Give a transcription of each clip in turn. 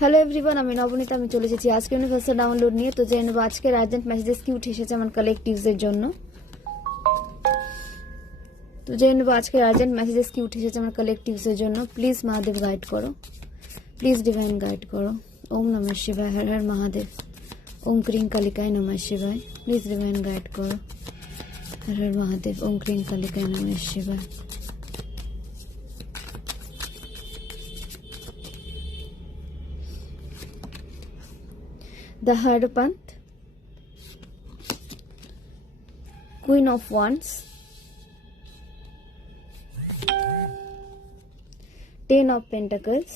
Hello everyone, আমি নবনীতা। আমি চলে এসেছি আজকে ইউনিভার্সাল ডাউনলোড নিয়ে। তো জেনে নেবো আজকের আর্জেন্ট মেসেজেস কি উঠে এসেছে আমার কালেকটিভসের জন্য। প্লিজ মহাদেব গাইড করো, প্লিজ ডিভাইন গাইড করো। ওম নমঃ শিবায়, হর হর মহাদেব। ওম ক্রিং কালিকায় নমঃ শিবায়, প্লিজ ডিভাইন গাইড করো। হর হর মহাদেব। ওম ক্রিং কালিকায় নমঃ শিবায়। The Hierophant, Queen of Wands, 10 of Pentacles,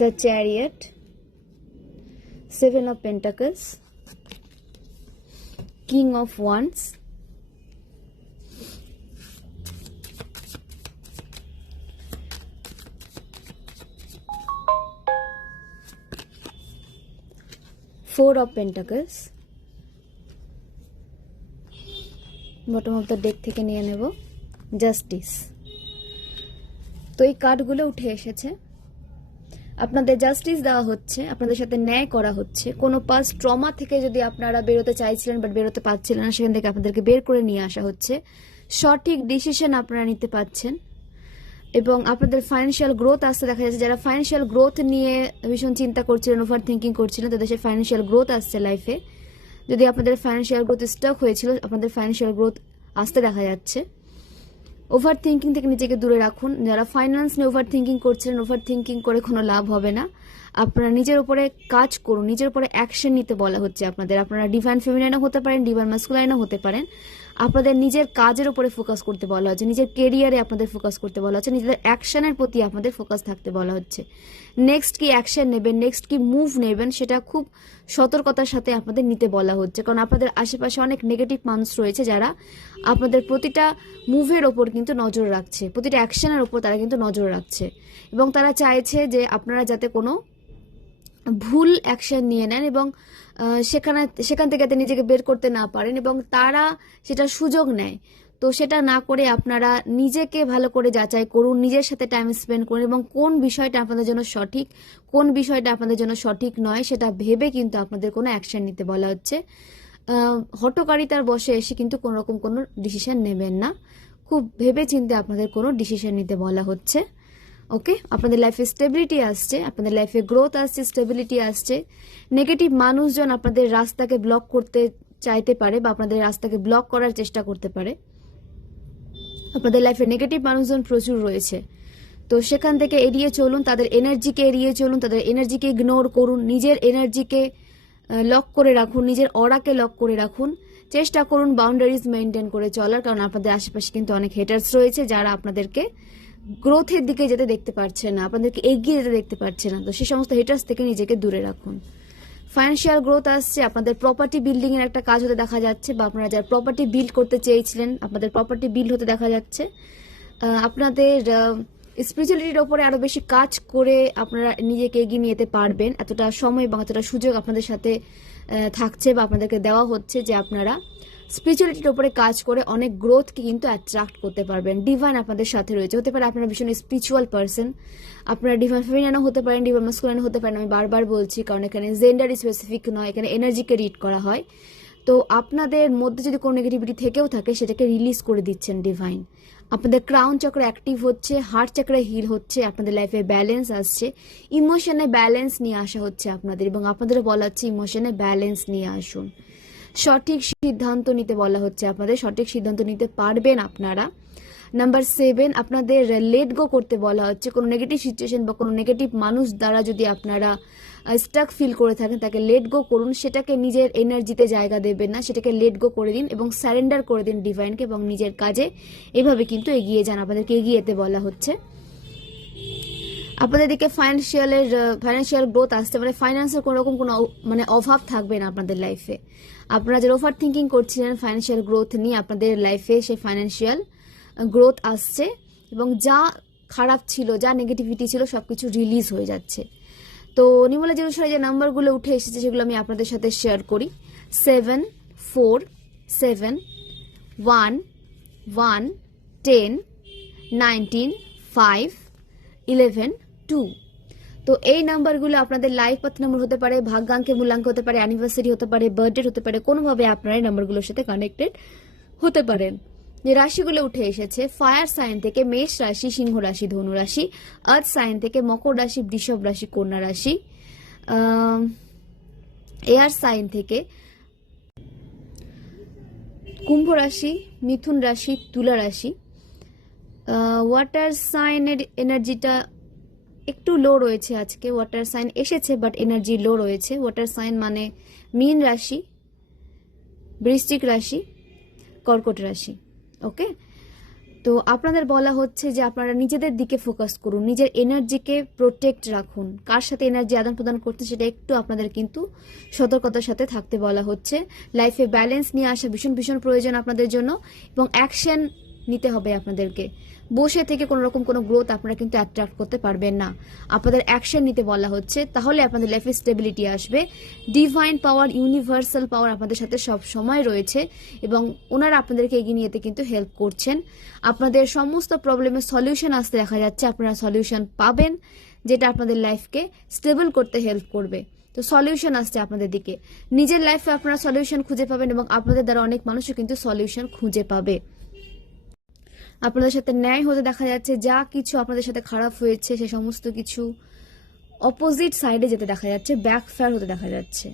the Chariot, 7 of Pentacles, King of Wands, Four of Pentacles, bottom of the deck থেকে নিয়ে নেব জাস্টিস। তো এই কার্ডগুলো উঠে এসেছে, আপনাদের জাস্টিস দেওয়া হচ্ছে, আপনাদের সাথে ন্যায় করা হচ্ছে। কোনো পাস্ট ট্রমা থেকে যদি আপনারা বেরোতে চাইছিলেন বাট বেরোতে পারছিলেন না, সেখান থেকে আপনাদেরকে বের করে নিয়ে আসা হচ্ছে। সঠিক ডিসিশন আপনারা নিতে পারছেন এবং আপনাদের ফাইন্যান্সিয়াল গ্রোথ আসতে দেখা যাচ্ছে। যারা ফাইন্যান্সিয়াল গ্রোথ নিয়ে ভীষণ চিন্তা করছিলেন, ওভার থিঙ্কিং করছিলেন, তাদের সে ফাইন্যান্সিয়াল গ্রোথ আসছে লাইফে। যদি আপনাদের ফাইন্যান্সিয়াল গ্রোথ স্টক হয়েছিল, আপনাদের ফাইন্যান্সিয়াল গ্রোথ আসতে দেখা যাচ্ছে। ওভার থিঙ্কিং থেকে নিজেকে দূরে রাখুন। যারা ফাইন্যান্স নিয়ে ওভার থিঙ্কিং করছিলেন, ওভার থিঙ্কিং করে কোনো লাভ হবে না। আপনারা নিজের উপরে কাজ করুন, নিজের উপরে অ্যাকশন নিতে বলা হচ্ছে আপনাদের। আপনারা ডিভাইন ফেমিনাইনও হতে পারেন, ডিভাইন মাস্কুলাইনও হতে পারেন। আপনাদের নিজের কাজের উপরে ফোকাস করতে বলা হচ্ছে, নিজের কেরিয়ারে আপনাদের ফোকাস করতে বলা হচ্ছে, নিজেদের অ্যাকশনের প্রতি আপনাদের ফোকাস থাকতে বলা হচ্ছে। নেক্সট কি অ্যাকশন নেবেন, নেক্সট কি মুভ নেবেন, সেটা খুব সতর্কতার সাথে আপনাদের নিতে বলা হচ্ছে। কারণ আপনাদের আশেপাশে অনেক নেগেটিভ মানুষ রয়েছে যারা আপনাদের প্রতিটা মুভের ওপর কিন্তু নজর রাখছে, প্রতিটা অ্যাকশনের ওপর তারা কিন্তু নজর রাখছে এবং তারা চাইছে যে আপনারা যাতে কোনো ভুল অ্যাকশন নিয়ে নেন এবং সেখান থেকে যাতে নিজেকে বের করতে না পারেন এবং তারা সেটা সুযোগ নেয়। তো সেটা না করে আপনারা নিজেকে ভালো করে যাচাই করুন, নিজের সাথে টাইম স্পেন্ড করুন এবং কোন বিষয়টা আপনাদের জন্য সঠিক, কোন বিষয়টা আপনাদের জন্য সঠিক নয় সেটা ভেবে কিন্তু আপনাদের কোনো অ্যাকশন নিতে বলা হচ্ছে। হঠকারিতার বশে এসে কিন্তু কোনো রকম কোনো ডিসিশন নেবেন না, খুব ভেবে চিন্তে আপনাদের কোনো ডিসিশন নিতে বলা হচ্ছে। ওকে, আপনাদের লাইফে স্টেবিলিটি আসছে, আপনাদের লাইফে গ্রোথ আসছে, স্টেবিলিটি আসছে। নেগেটিভ মানুষজন আপনাদের রাস্তাকে ব্লক করতে চাইতে পারে বা আপনাদের রাস্তাকে ব্লক করার চেষ্টা করতে পারে। আপনাদের লাইফে নেগেটিভ মানুষজন প্রচুর রয়েছে, তো সেখান থেকে এড়িয়ে চলুন, তাদের এনার্জিকে এড়িয়ে চলুন, তাদের এনার্জিকে ইগনোর করুন, নিজের এনার্জিকে লক করে রাখুন, নিজের অরাকে লক করে রাখুন। চেষ্টা করুন বাউন্ডারিজ মেনটেন করে চলার, কারণ আপনাদের আশেপাশে কিন্তু অনেক হেটার্স রয়েছে যারা আপনাদেরকে গ্রোথের দিকে যেতে দেখতে পারছে না, আপনাদেরকে এগিয়ে যেতে দেখতে পারছে না। তো সেই সমস্ত হেটার্স থেকে নিজেকে দূরে রাখুন। ফাইন্যান্সিয়াল গ্রোথ আসছে, আপনাদের প্রপার্টি বিল্ডিং এর একটা কাজ হতে দেখা যাচ্ছে বা আপনারা যারা প্রপার্টি বিল্ড করতে চেয়েছিলেন আপনাদের প্রপার্টি বিল্ড হতে দেখা যাচ্ছে। আপনাদের স্পিরিচুয়ালিটির ওপরে আরো বেশি কাজ করে আপনারা নিজেকে এগিয়ে নিয়ে যেতে পারবেন। এতটা সময় এবং এতটা সুযোগ আপনাদের সাথে থাকছে বা আপনাদেরকে দেওয়া হচ্ছে যে আপনারা স্পিরিচুয়ালিটির ওপরে কাজ করে অনেক গ্রোথকে কিন্তু অ্যাট্রাক্ট করতে পারবেন। ডিভাইন আপনাদের সাথে রয়েছে, হতে পারে আপনারা ভীষণ স্পিরিচুয়াল পার্সন, আপনারা ডিভাইন ফেমিনাইনও হতে পারেন, ডিভাইন মাস্কুলাইনও হতে পারেন। আমি বারবার বলছি কারণ এখানে জেন্ডার স্পেসিফিক নয়, এখানে এনার্জিকে রিড করা হয়। তো আপনাদের মধ্যে যদি কোনো নেগেটিভিটি থেকেও থাকে সেটাকে রিলিজ করে দিচ্ছেন ডিভাইন। আপনাদের ক্রাউন চক্র অ্যাক্টিভ হচ্ছে, হার্ট চক্র হিল হচ্ছে, আপনাদের লাইফে ব্যালেন্স আসছে, ইমোশনে ব্যালেন্স নিয়ে আসা হচ্ছে আপনাদের এবং আপনাদেরও বলা হচ্ছে ইমোশনে ব্যালেন্স নিয়ে আসুন। সঠিক সিদ্ধান্ত নিতে বলা হচ্ছে আপনাদের, সঠিক সিদ্ধান্ত নিতে পারবেন আপনারা। নাম্বার 7, আপনাদের লেট গো করতে বলা হচ্ছে। কোনো নেগেটিভ সিচুয়েশন বা কোনো নেগেটিভ মানুষ দ্বারা যদি আপনারা স্টাক ফিল করে থাকেন তাকে লেট গো করুন, সেটাকে নিজের এনার্জিতে জায়গা দেবেন না, সেটাকে লেট গো করে দিন এবং সারেন্ডার করে দিন ডিভাইনকে এবং নিজের কাজে এভাবে কিন্তু এগিয়ে যান। আপনাদেরকে এগিয়ে যেতে বলা হচ্ছে। আপনাদের দিকে ফাইন্যান্সিয়াল গ্রোথ আসতে পারে, ফাইন্যান্সের কোনো রকম কোনো অভাব থাকবে না আপনাদের লাইফে। আপনারা যারা ওভার থিঙ্কিং করছিলেন ফাইন্যান্সিয়াল গ্রোথ নিয়ে, আপনাদের লাইফে সেই ফাইন্যান্সিয়াল গ্রোথ আসছে এবং যা খারাপ ছিল, যা নেগেটিভিটি ছিল সবকিছু রিলিজ হয়ে যাচ্ছে। তো নির্মলা জিরুসারে যে নাম্বারগুলো উঠে এসেছে সেগুলো আমি আপনাদের সাথে শেয়ার করি। 7 4 7 1 1 10, 19, 5, 11, 2। তো এই নাম্বারগুলো আপনাদের লাইফ পাথ নাম্বার হতে পারে, ভাগ্যাঙ্কে মূল্যাঙ্ক হতে পারে, অ্যানিভার্সারি হতে পারে, বার্থডে হতে পারে, কোনোভাবে আপনারা এই নাম্বারগুলোর সাথে কানেক্টেড হতে পারেন। যে রাশিগুলো উঠে এসেছে, ফায়ার সাইন থেকে মেষ রাশি, সিংহ রাশি, ধনু রাশি, আর্থ সাইন থেকে মকর রাশি, বৃষভ রাশি, কন্যা রাশি, এয়ার সাইন থেকে কুম্ভ রাশি, মিথুন রাশি, তুলা রাশি। ওয়াটার সাইনের এনার্জিটা একটু লো রয়েছে আজকে, ওয়াটার সাইন এসেছে বাট এনার্জি লো রয়েছে। ওয়াটার সাইন মানে মীন রাশি, বৃশ্চিক রাশি, কর্কট রাশি। ওকে, তো আপনাদের বলা হচ্ছে যে আপনারা নিজেদের দিকে ফোকাস করুন, নিজের এনার্জিকে প্রোটেক্ট রাখুন। কার সাথে এনার্জি আদান প্রদান করতে সেটা একটু আপনাদের কিন্তু সতর্কতার সাথে থাকতে বলা হচ্ছে। লাইফে ব্যালেন্স নিয়ে আসা ভীষণ ভীষণ প্রয়োজন আপনাদের জন্য, এবং অ্যাকশন নিতে হবে আপনাদেরকে। বসে থেকে কোনো রকম কোনো গ্রোথ আপনারা কিন্তু অ্যাট্রাক্ট করতে পারবেন না, আপনাদের অ্যাকশন নিতে বলা হচ্ছে, তাহলে আপনাদের লাইফে স্টেবিলিটি আসবে। ডিভাইন পাওয়ার, ইউনিভার্সাল পাওয়ার আপনাদের সাথে সব সময় রয়েছে, এবং ওনারা আপনাদেরকে এগিয়ে নিয়ে যেতে কিন্তু হেল্প করছেন। আপনাদের সমস্ত প্রবলেমের সলিউশন আসতে দেখা যাচ্ছে, আপনারা সলিউশন পাবেন, যেটা আপনাদের লাইফকে স্টেবল করতে হেল্প করবে। তো সলিউশন আসছে আপনাদের দিকে, নিজের লাইফে আপনারা সলিউশন খুঁজে পাবেন, এবং আপনাদের দ্বারা অনেক মানুষও কিন্তু সলিউশন খুঁজে পাবে। আপনাদের সাথে ন্যায় হতে দেখা যাচ্ছে, যা কিছু আপনাদের সাথে খারাপ হয়েছে সে সমস্ত কিছু অপোজিট সাইডে যেতে দেখা যাচ্ছে, ব্যাকফায়ার হতে দেখা যাচ্ছে।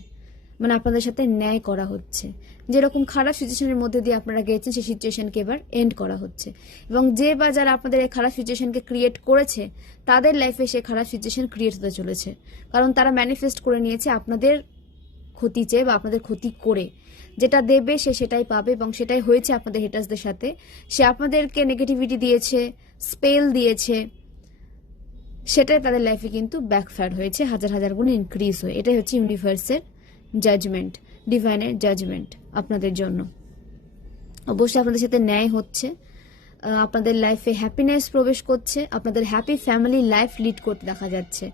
মানে আপনাদের সাথে ন্যায় করা হচ্ছে, যেরকম খারাপ সিচুয়েশনের মধ্যে দিয়ে আপনারা গেছেন সেই সিচুয়েশনকে এবার এন্ড করা হচ্ছে, এবং যে বা যারা আপনাদের এই খারাপ সিচুয়েশনকে ক্রিয়েট করেছে তাদের লাইফে সে খারাপ সিচুয়েশন ক্রিয়েট হতে চলেছে, কারণ তারা ম্যানিফেস্ট করে নিয়েছে আপনাদের ক্ষতি চেয়ে বা আপনাদের ক্ষতি করে। যেটা দেবে সে সেটাই পাবে, এবং সেটাই হয়েছে আপনাদের হেটার্সদের সাথে। সে আপনাদেরকে নেগেটিভিটি দিয়েছে, স্পেল দিয়েছে, সেটাই তাদের লাইফে কিন্তু ব্যাকফায়ার হয়েছে, হাজার হাজার গুণ ইনক্রিজ হয়ে। এটাই হচ্ছে ইউনিভার্সের জাজমেন্ট, ডিভাইনের জাজমেন্ট আপনাদের জন্য। অবশ্যই আপনাদের সাথে ন্যায় হচ্ছে, আপনাদের লাইফে হ্যাপিনেস প্রবেশ করছে, আপনাদের হ্যাপি ফ্যামিলি লাইফ লিড করতে দেখা যাচ্ছে।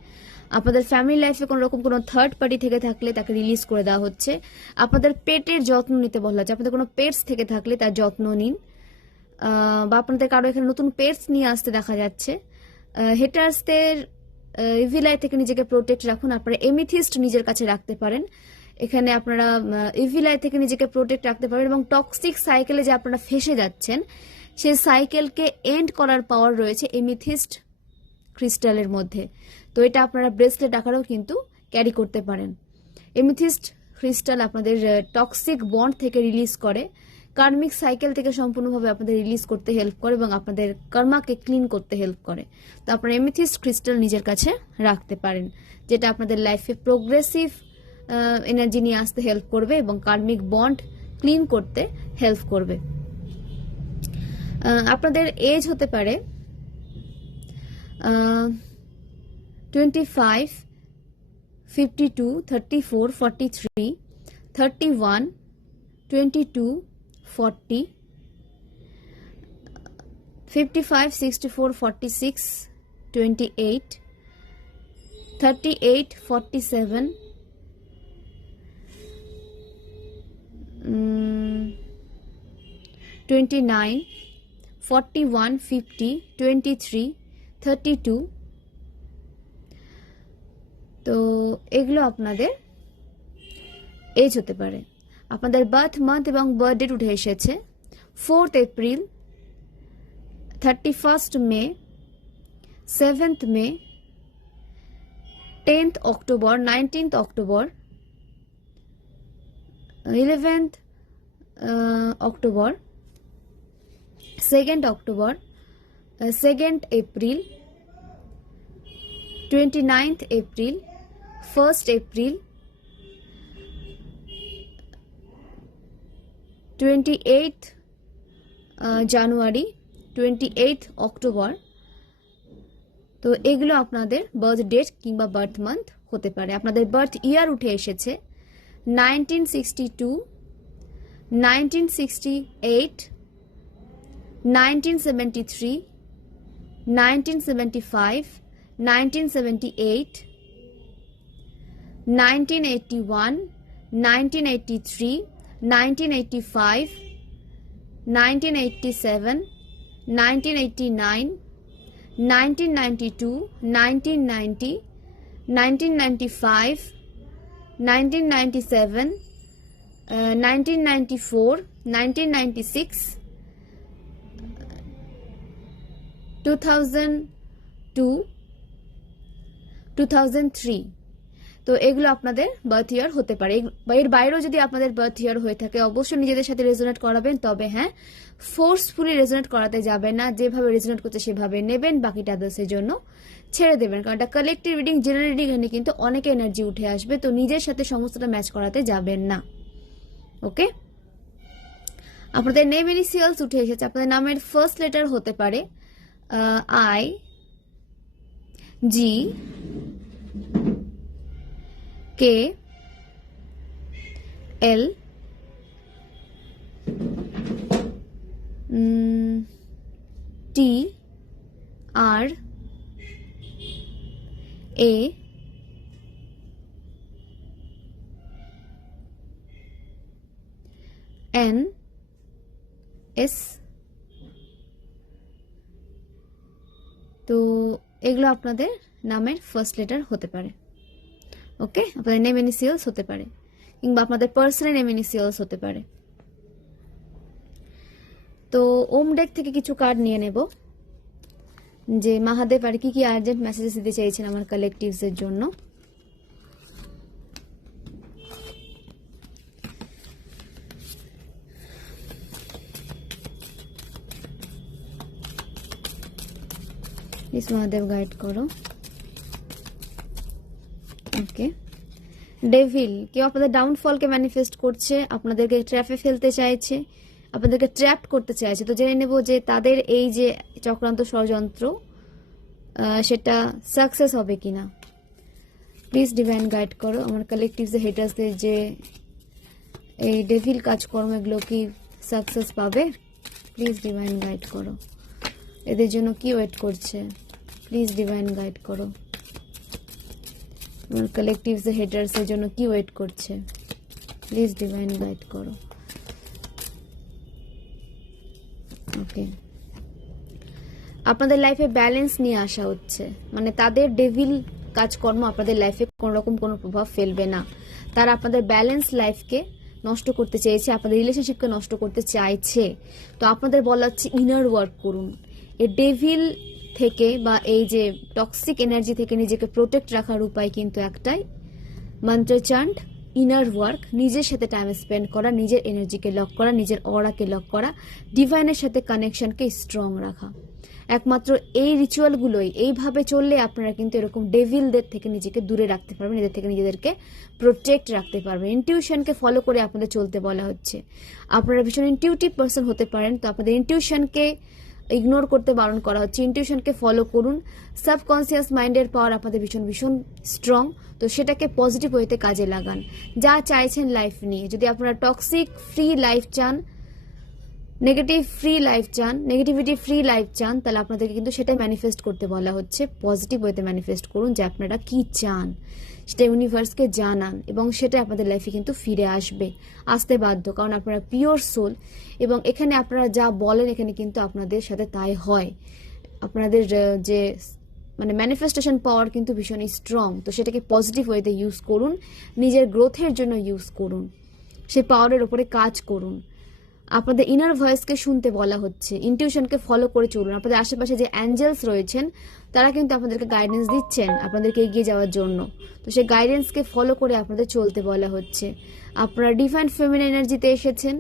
আপনাদের ফ্যামিলি লাইফে কোনো রকম কোনো থার্ড পার্টি থেকে থাকলে তাকে রিলিজ করে দেওয়া হচ্ছে। আপনাদের পেটের যত্ন নিতে বলা হচ্ছে, আপনাদের কোনো পেটস থেকে থাকলে তার যত্ন নিন, বা আপনাদের কারো এখানে নতুন পেটস নিয়ে আসতে দেখা যাচ্ছে। হেটার্সদের ইভিলাই থেকে নিজেকে প্রোটেক্ট রাখুন। আপনারা এমিথিস্ট নিজের কাছে রাখতে পারেন, এখানে আপনারা ইভিলাই থেকে নিজেকে প্রোটেক্ট রাখতে পারেন, এবং টক্সিক সাইকেলে যে আপনারা ফেসে যাচ্ছেন সেই সাইকেলকে এন্ড করার পাওয়ার রয়েছে এমিথিস্ট ক্রিস্টালের মধ্যে। তো এটা আপনারা ব্রেসলেট আকারেও কিন্তু ক্যারি করতে পারেন। এমিথিস্ট ক্রিস্টাল আপনাদের টক্সিক বন্ড থেকে রিলিজ করে, কার্মিক সাইকেল থেকে সম্পূর্ণভাবে আপনাদের রিলিজ করতে হেল্প করে, এবং আপনাদের কর্মাকে ক্লিন করতে হেল্প করে। তো আপনারা এমিথিস্ট ক্রিস্টাল নিজের কাছে রাখতে পারেন, যেটা আপনাদের লাইফে প্রোগ্রেসিভ এনার্জি নিয়ে আসতে হেল্প করবে, এবং কার্মিক বন্ড ক্লিন করতে হেল্প করবে। আপনাদের এজ হতে পারে 25, 52, 34, 43, 31, 22, 40, 55, 64, 46, 28, 38, 47, 29, 41, 50, 23, 32। তো এগুলো আপনাদের এজ হতে পারে। আপনাদের বার্থ মান্থ এবং বার্থ ডেট উঠে এসেছে 4th এপ্রিল, 31st মে, 7th মে, 10th October, 19th October, 11th October, 2nd October, 2nd April, 29th April, 1st April, 28th জানুয়ারি, 28th অক্টোবর। তো এগুলো আপনাদের বার্থ ডেট কিংবা বার্থ মান্থ হতে পারে। আপনাদের বার্থ ইয়ার উঠে এসেছে 1962, 1968, 1973, 1975, 1978, 1981, 1983, 1985, 1987, 1989, 1992, 1990, 1995, 1997, 1994, 1996, 2002, 2003। তো এগুলো আপনাদের বার্থ ইয়ার হতে পারে, বা এর বাইরেও যদি আপনাদের বার্থ ইয়ার হয়ে থাকে অবশ্যই নিজেদের সাথে রেজোনেট করাবেন। তবে হ্যাঁ, ফোর্সফুলি রেজোনেট করাতে যাবেন না, যেভাবে রেজোনেট করছে সেভাবে নেবেন, বাকিটা আদার্সের জন্য ছেড়ে দেবেন। কারণ এটা কালেকটিভ রিডিং, জেনারেল রিডিং, এখানে কিন্তু অনেক এনার্জি উঠে আসবে, তো নিজের সাথে সমস্তটা ম্যাচ করাতে যাবেন না। ওকে, আপনাদের নেম ইনিশিয়ালস উঠে এসেছে। আপনাদের নামের ফার্স্ট লেটার হতে পারে I, G, K, L, T, R, A, N, S. তো এগুলো আপনাদের নামের ফার্স্ট লেটার হতে পারে। ওকে, আপনাদের নেম ইনিশিয়ালস হতে পারে, কিংবা আপনাদের পার্সোনাল নেম ইনিশিয়ালস হতে পারে। তো ওম ডেক থেকে কিছু কার্ড নিয়ে নেব, যে মহাদেব আর কি কি আর্জেন্ট মেসেজেস দিতে চাইছেন আমার কালেকটিভসের জন্য। প্লিজ মহাদেব গাইড করো। ওকে, ডেভিল, কেউ আপনাদের ডাউনফলকে ম্যানিফেস্ট করছে, আপনাদেরকে ট্র্যাপে ফেলতে চাইছে, আপনাদেরকে ট্র্যাপ করতে চাইছে। তো জেনে নেব যে তাদের এই যে চক্রান্ত ষড়যন্ত্র সেটা সাকসেস হবে কিনা। প্লিজ ডিভাইন গাইড করো আমার কালেকটিভসে হেটার্সদের যে এই ডেভিল কাজকর্ম, এগুলো কি সাকসেস পাবে? প্লিজ ডিভাইন গাইড করো। এদের জন্য কি ওয়েট করছে? প্লিজ ডিভাইন গাইড করো। আমার কালেকটিভসের হেটার্সের জন্য কি ওয়েট করছে? প্লিজ ডিভাইন গাইড করো। ওকে, আপনাদের লাইফে ব্যালেন্স নিয়ে আসা হচ্ছে, মানে তাদের ডেভিল কাজকর্ম আপনাদের লাইফে কোন রকম কোনো প্রভাব ফেলবে না। তারা আপনাদের ব্যালেন্স লাইফকে নষ্ট করতে চেয়েছে, আপনাদের রিলেশনশিপকে নষ্ট করতে চাইছে। তো আপনাদের বলা হচ্ছে ইনার ওয়ার্ক করুন। এই ডেভিল থেকে বা এই যে টক্সিক এনার্জি থেকে নিজেকে প্রোটেক্ট রাখার উপায় কিন্তু একটাই, মন্ত্র চান্ট, ইনার ওয়ার্ক, নিজের সাথে টাইম স্পেন্ড করা, নিজের এনার্জিকে লক করা, নিজের অরাকে লক করা, ডিভাইনের সাথে কানেকশনকে স্ট্রং রাখা। একমাত্র এই রিচুয়ালগুলোই, এইভাবে চললে আপনারা কিন্তু এরকম ডেভিলদের থেকে নিজেকে দূরে রাখতে পারবেন, এদের থেকে নিজেদেরকে প্রোটেক্ট রাখতে পারবেন। ইনটিউশনকে ফলো করে আপনাদের চলতে বলা হচ্ছে। আপনারা ভীষণ ইনটিউটিভ পার্সন হতে পারেন, তো আপনাদের ইনটিউশনকে ইগনোর করতে বারণ করা হচ্ছে। ইনটিউশনকে ফলো করুন। সাবকনসিয়াস মাইন্ডের পাওয়ার আপনাদের ভীষণ ভীষণ স্ট্রং, তো সেটাকে পজিটিভ ওয়েতে কাজে লাগান। যা চাইছেন লাইফ নিয়ে, যদি আপনারা টক্সিক ফ্রি লাইফ চান, নেগেটিভ ফ্রি লাইফ চান, নেগেটিভিটি ফ্রি লাইফ চান, তাহলে আপনাদেরকে কিন্তু সেটা ম্যানিফেস্ট করতে বলা হচ্ছে। পজিটিভ ওয়েতে ম্যানিফেস্ট করুন যে আপনারা কি চান, সেটা ইউনিভার্সকে জানান, এবং সেটা আপনাদের লাইফে কিন্তু ফিরে আসবে, আসতে বাধ্য। কারণ আপনারা পিওর সোল, এবং এখানে আপনারা যা বলেন এখানে কিন্তু আপনাদের সাথে তাই হয়। আপনাদের যে মানে ম্যানিফেস্টেশন পাওয়ার কিন্তু ভীষণই স্ট্রং, তো সেটাকে পজিটিভ ওয়েতে ইউজ করুন, নিজের গ্রোথের জন্য ইউজ করুন, সেই পাওয়ারের ওপরে কাজ করুন। আপনাদের ইনার ভয়েসকে শুনতে বলা হচ্ছে, ইনটিউশনকে ফলো করে চলুন। আপনাদের আশেপাশে যে অ্যাঞ্জেলস রয়েছেন তারা কিন্তু আপনাদেরকে গাইডেন্স দিচ্ছেন আপনাদেরকে এগিয়ে যাওয়ার জন্য, তো সেই গাইডেন্সকে ফলো করে আপনাদের চলতে বলা হচ্ছে। আপনারা ডিভাইন ফেমিনাইন এনার্জিতে এসেছেন,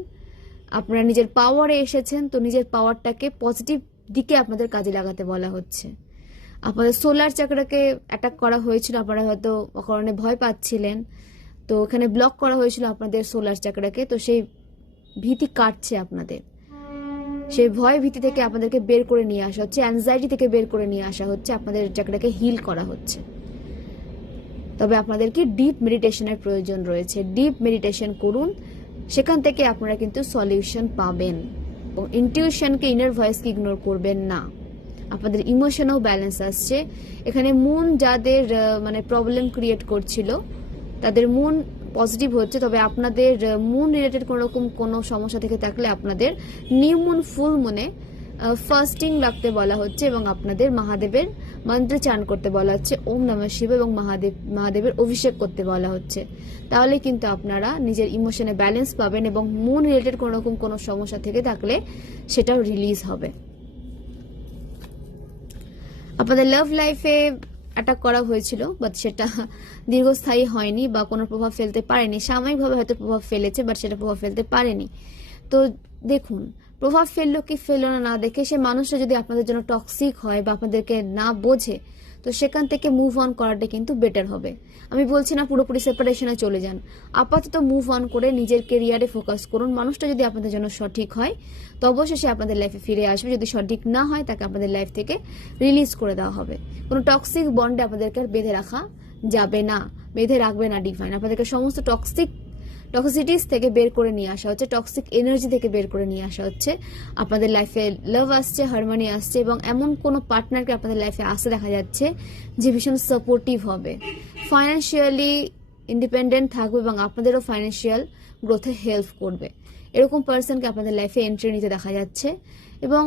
আপনারা নিজের পাওয়ারে এসেছেন, তো নিজের পাওয়ারটাকে পজিটিভ দিকে আপনাদের কাজে লাগাতে বলা হচ্ছে। আপনাদের সোলার চাকরাকে অ্যাটাক করা হয়েছিল, আপনারা হয়তো কারণে ভয় পাচ্ছিলেন, তো এখানে ব্লক করা হয়েছিল আপনাদের সোলার চাকরাকে, তো সেই ভীতি কাটছে আপনাদের, সেই ভয় ভীতি থেকে আপনাদেরকে বের করে নিয়ে আসা হচ্ছে, অ্যাংজাইটি থেকে বের করে নিয়ে আসা হচ্ছে, আপনাদের চাকরাকে হিল করা হচ্ছে। তবে আপনাদেরকে ডিপ মেডিটেশনের প্রয়োজন রয়েছে। ডিপ মেডিটেশন করুন, সেখান থেকে আপনারা কিন্তু সলিউশন পাবেন। ইনটিউশনকে, ইনার ভয়েসকে ইগনোর করবেন না। আপনাদের ইমোশনও ব্যালেন্স আসছে। এখানে মুন যাদের মানে প্রবলেম ক্রিয়েট করছিল তাদের মুন পজিটিভ হচ্ছে, তবে আপনাদের মুন রিলেটেড কোনো রকম কোনো সমস্যা থেকে থাকলে আপনাদের নিউ মুন ফুল মুনে ফাস্টিং রাখতে বলা হচ্ছে এবং আপনাদের মহাদেবের মন্ত্র চান করতে বলা হচ্ছে, ওম নমঃ শিব, এবং মহাদেবের অভিষেক করতে বলা হচ্ছে। তাহলে কিন্তু আপনারা নিজের ইমোশনে ব্যালেন্স পাবেন এবং মুন রিলেটেড কোনো রকম কোনো সমস্যা থেকে থাকলে সেটাও রিলিজ হবে। আপনাদের লাভ লাইফে অ্যাটাক করা হয়েছিল, বাট সেটা দীর্ঘস্থায়ী হয়নি বা কোনো প্রভাব ফেলতে পারেনি। সাময়িকভাবে হয়তো প্রভাব ফেলেছে, বাট সেটা প্রভাব ফেলতে পারেনি। তো দেখুন, প্রভাব ফেললো কি ফেললো না দেখে সে মানুষটা যদি আপনাদের জন্য টক্সিক হয় বা আপনাদেরকে না বোঝে, তো সেখান থেকে মুভ অন করাটা কিন্তু বেটার হবে। আমি বলছি না পুরোপুরি সেপারেশনে চলে যান, আপাতত মুভ অন করে নিজের কেরিয়ারে ফোকাস করুন। মানুষটা যদি আপনাদের জন্য সঠিক হয় তো অবশ্যই সে আপনাদের লাইফে ফিরে আসবে, যদি সঠিক না হয় তাকে আপনাদের লাইফ থেকে রিলিজ করে দেওয়া হবে। কোনো টক্সিক বন্ডে আপনাদেরকে আর বেঁধে রাখা যাবে না, বেঁধে রাখবে না ডিভাইন। আপনাদেরকে সমস্ত টক্সিটিস থেকে বের করে নিয়ে আসা হচ্ছে, টক্সিক এনার্জি থেকে বের করে নিয়ে আসা হচ্ছে। আপনাদের লাইফে লাভ আসছে, হারমোনি আসছে, এবং এমন কোনো পার্টনারকে আপনাদের লাইফে আসতে দেখা যাচ্ছে যে ভীষণ সাপোর্টিভ হবে, ফাইন্যান্সিয়ালি ইন্ডিপেন্ডেন্ট থাকবে এবং আপনাদেরও ফাইন্যান্সিয়াল গ্রোথে হেল্প করবে। এরকম পার্সনকে আপনাদের লাইফে এন্ট্রি নিতে দেখা যাচ্ছে এবং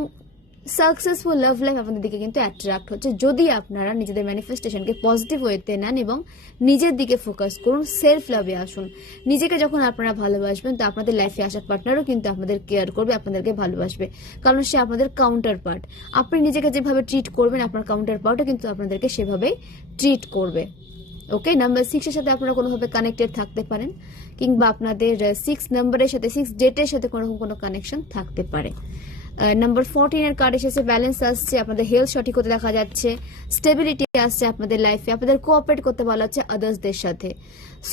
সাকসেসফুল লাভ লাইফ আপনাদের দিকে কিন্তু অ্যাট্রাক্ট হচ্ছে, যদি আপনারা নিজেদের ম্যানিফেস্টেশনকে পজিটিভ ওয়েতে নেন এবং নিজের দিকে ফোকাস করুন, সেলফ লাভে আসুন। নিজেকে যখন আপনারা ভালোবাসবেন তো আপনাদের লাইফে আসা পার্টনারও কিন্তু আপনাদের কেয়ার করবে, আপনাদেরকে ভালোবাসবে, কারণ সে আপনাদের কাউন্টার পার্ট। আপনি নিজেকে যেভাবে ট্রিট করবেন আপনার কাউন্টার পার্টও কিন্তু আপনাদেরকে সেভাবেই ট্রিট করবে। ওকে, নাম্বার 6 এর সাথে আপনারা কোনোভাবে কানেক্টেড থাকতে পারেন, কিংবা আপনাদের 6 নাম্বারের সাথে 6 ডেটের সাথে কোনো কানেকশন থাকতে পারে। নাম্বার 14 এর কার্ড এসেছে, ব্যালেন্স আসছে, আপনাদের হেলথ সঠিক হতে দেখা যাচ্ছে, স্টেবিলিটি আসছে আপনাদের লাইফে, আপনাদের কোঅপারেট করতে বলা হচ্ছে আদার্সদের সাথে।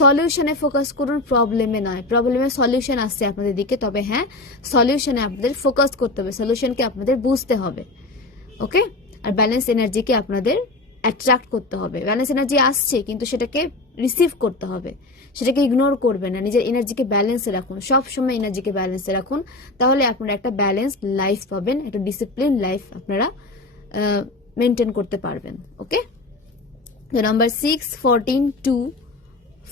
সলিউশনে ফোকাস করুন, প্রবলেমে নয়। প্রবলেমের সলিউশন আসছে আপনাদের দিকে, তবে হ্যাঁ সলিউশনে আপনাদের ফোকাস করতে হবে, সলিউশনকে আপনাদের বুঝতে হবে। ওকে, আর ব্যালেন্স এনার্জিকে আপনাদের অ্যাট্রাক্ট করতে হবে। ব্যালেন্স এনার্জি আসছে কিন্তু সেটাকে রিসিভ করতে হবে, সেটাকে ইগনোর করবেন না। নিজের এনার্জিকে ব্যালেন্সে রাখুন, সব সময় এনার্জিকে ব্যালেন্সে রাখুন, তাহলে আপনারা একটা ব্যালেন্স লাইফ পাবেন, একটা ডিসিপ্লিন লাইফ আপনারা মেনটেন করতে পারবেন। ওকে, তো নাম্বার 6, 14, 2,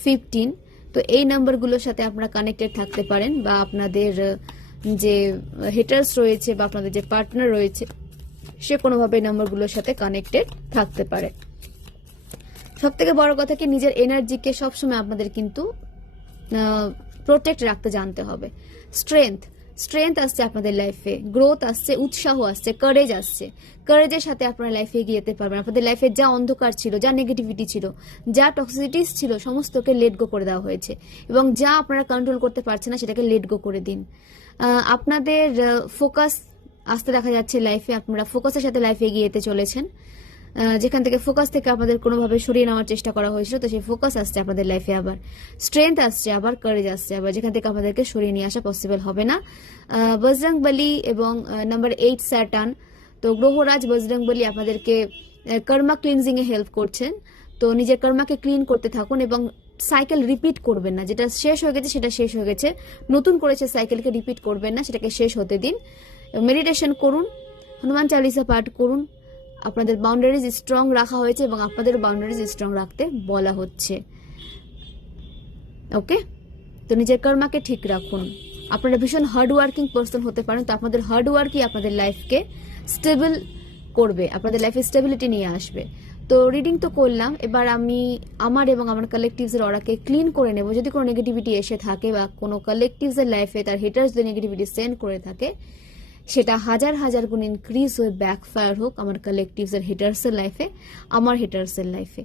15, তো এই নাম্বারগুলোর সাথে আপনারা কানেক্টেড থাকতে পারেন, বা আপনাদের যে হেটার্স রয়েছে বা আপনাদের যে পার্টনার রয়েছে সে কোনোভাবে নাম্বারগুলোর সাথে কানেক্টেড থাকতে পারে। সব থেকে বড় কথা কি, নিজের এনার্জিকে সবসময় আপনাদের কিন্তু প্রোটেক্ট রাখতে জানতে হবে। স্ট্রেংথ আসছে আপনাদের লাইফে, গ্রোথ আসছে, উৎসাহ আসছে, কারেজ আসছে। কারেজের সাথে আপনারা লাইফে এগিয়ে যেতে পারবেন। আপনাদের লাইফে যা অন্ধকার ছিল, যা নেগেটিভিটি ছিল, যা টক্সিসিটিস ছিল, সমস্তকে লেট গো করে দেওয়া হয়েছে, এবং যা আপনারা কন্ট্রোল করতে পারছেন না সেটাকে লেট গো করে দিন। আপনাদের ফোকাস আসতে দেখা যাচ্ছে লাইফে, আপনারা ফোকাসের সাথে লাইফে এগিয়ে যেতে চলেছেন। যেখান থেকে ফোকাস থেকে আপনাদের কোনোভাবে সরিয়ে নেওয়ার চেষ্টা করা হয়েছিল, তো সেই ফোকাস আসছে আপনাদের লাইফে, আবার স্ট্রেংথ আসছে, আবার কারেজ আসছে, আবার যেখান থেকে আপনাদেরকে সরিয়ে নিয়ে আসা পসিবল হবে না। বজরং বলি এবং নাম্বার 8 স্যাটার্ন, তো গ্রহরাজ বজরং বলি আপনাদেরকে কর্মা ক্লিনজিং এ হেল্প করছেন। তো নিজের কর্মাকে ক্লিন করতে থাকুন এবং সাইকেল রিপিট করবেন না, যেটা শেষ হয়ে গেছে সেটা শেষ হয়ে গেছে, নতুন করেছে সাইকেলকে রিপিট করবেন না, সেটাকে শেষ হতে দিন। মেডিটেশন করুন, হনুমান চালিসা পাঠ করুন। আপনাদের বাউন্ডারিজ স্ট্রং রাখা হয়েছে এবং আপনাদের বাউন্ডারিজ স্ট্রং রাখতে বলা হচ্ছে। ওকে, তো নিজের কর্মাকে ঠিক রাখুন। আপনারা ভীষণ হার্ড ওয়ার্কিং পারসন হতে পারেন, তো আপনাদের হার্ড ওয়ার্কই আপনাদের লাইফকে স্টেবল করবে, আপনাদের লাইফে স্টেবিলিটি নিয়ে আসবে। তো রিডিং তো করলাম, এবার আমি আমার এবং আমার কালেকটিভসের অরাকে ক্লিন করে নেব। যদি কোনো নেগেটিভিটি এসে থাকে বা কোনো কালেকটিভসের লাইফে তার হেটার্সদের নেগেটিভিটি সেন্ড করে থাকে, সেটা হাজার হাজার গুণ ইনক্রিজ হয়ে ব্যাকফায়ার হোক আমার কালেকটিভসের হেটার্সের লাইফে, আমার হেটার্সের লাইফে।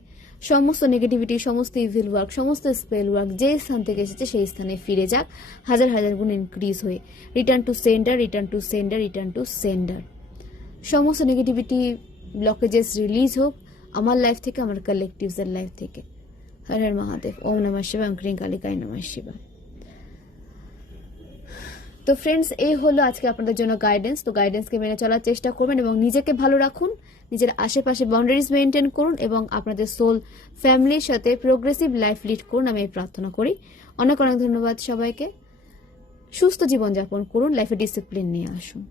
সমস্ত নেগেটিভিটি, সমস্ত ইভিল ওয়ার্ক, সমস্ত স্পেল ওয়ার্ক যে স্থান থেকে এসেছে সেই স্থানে ফিরে যাক হাজার হাজার গুণ ইনক্রিজ হয়ে। Return to sender, return to sender, return to sender. সমস্ত নেগেটিভিটি ব্লকেজেস রিলিজ হোক আমার লাইফ থেকে, আমার কালেকটিভসের লাইফ থেকে। হর হর মহাদেব, ওম নমঃ শিবায়, ওম ক্রিং কালিকায় নমঃ শিবায়। তো ফ্রেন্ডস, এই হলো আজকে আপনাদের জন্য গাইডেন্স। তো গাইডেন্সকে মেনে চলার চেষ্টা করবেন এবং নিজেকে ভালো রাখুন, নিজের আশেপাশে বাউন্ডারিজ মেনটেন করুন এবং আপনাদের সোল ফ্যামিলির সাথে প্রোগ্রেসিভ লাইফ লিড করুন, আমি এই প্রার্থনা করি। অনেক অনেক ধন্যবাদ সবাইকে। সুস্থ জীবনযাপন করুন, লাইফে ডিসিপ্লিন নিয়ে আসুন।